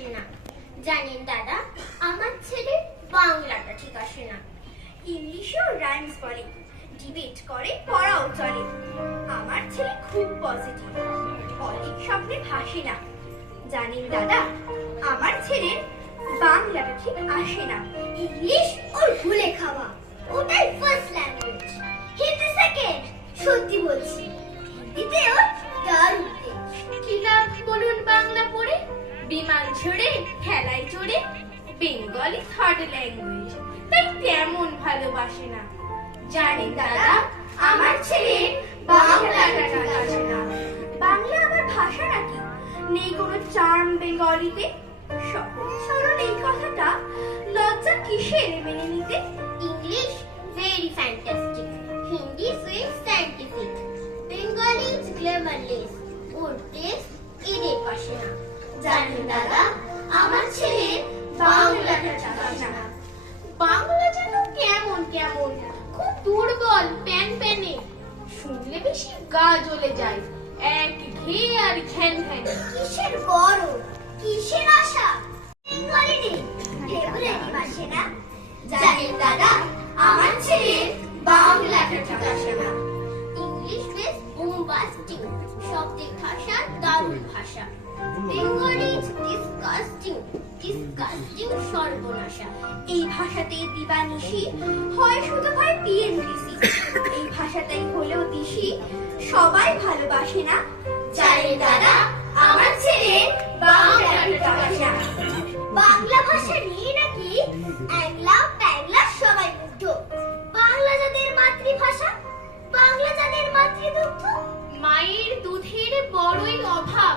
আসে না। জানেন দাদা, আমার ছেলে বাংলাটা ঠিক আসে না। ইংলিশেও রাইমস বলে ডিবেট করে, পড়াও চলে। আমার ছেলে খুব পজিটিভ অনেক স্বপ্নে ভাসে না। জানেন দাদা, আমার ছেলের বাংলাটা ঠিক আসে না। ইংলিশ ওর ভুলে খাওয়া। ওটাই ফার্স্ট ল্যাঙ্গুয়েজ হিন্দি সেকেন্ড সত্যি বলছি। চড়ে বেঙ্গলি থার্ড ল্যাঙ্গুয়েজ তাই তেমন ভালোবাসে না। জানেন দাদা, আমার ছেলে বাংলা আমার ভাষা নাকি? নেই কোনো চার্ম বেঙ্গলিতে? সরল এই কথাটা লজ্জা কিসের মেনে নিতে? English, very fantastic. Hindi sweet scientific. Bengali is glamourless. ওর টেস্ট এদের পাশে না। জানেন দাদা, আমার ছেলে বাংলা যেন কেমন কেমন? খুব দুর্বল, প্যান প্যানে। শুনলে বেশি গা জ্বলে যায়। এক ঘে আর ঘ্যান ঘ্যান। কিসের গরম? কিসের আশা? দাদা, আমার ছেলে বাংলাটা আসে না। ইংলিশ বেশ ভাষা দারুণ ভাষা। এই ভাষাতেই দিবানিশি হয় শুধু হয় পিএনডিসি এই ভাষাটাই হলেও দিশি। সবাই ভালোবাসে না? জানেন দাদা, আমার ছেলে আসে না বাংলা ভাষা নিয়ে নাকি একলা প্যাংলা সবাই মুগ্ধ। বাংলা যাদের মাতৃভাষা, বাংলা যাদের মাতৃদুগ্ধ, মায়ের দুধের বড়ই অভাব।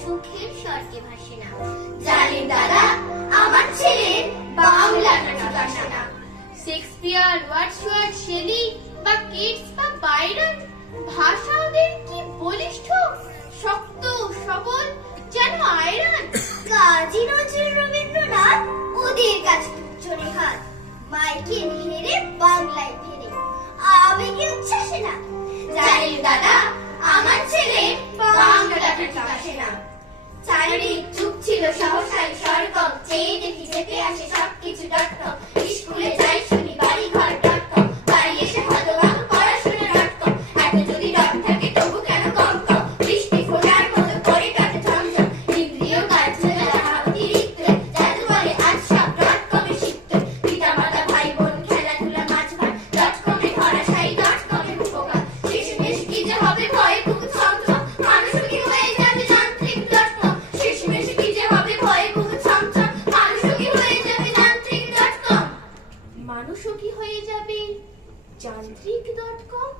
সুখের স্বর্গে ভাসে না জানেন দাদা, আমার ছেলে বাংলাটা ঠিক আসে না শেক্সপিয়ার ওয়ার্ডসওয়ার্থ শেলি বা কিটস বা বাইরন, ভাষা ওদের কি বলিষ্ঠ? শক্ত, সবল, যেন আয়রন। কাজী নজরুল রবীন্দ্রনাথ ওদের কাছে তুচ্ছনে হাত মাইকে নিয়ে রে বাংলায় ফেরে। আবেগে উচ্ছ্বাসে না। জানেন দাদা চেয়ে দেখি যেতে আসে সবকিছু ডট কম কি হয়ে যাবে? যান্ত্রিক ডট কম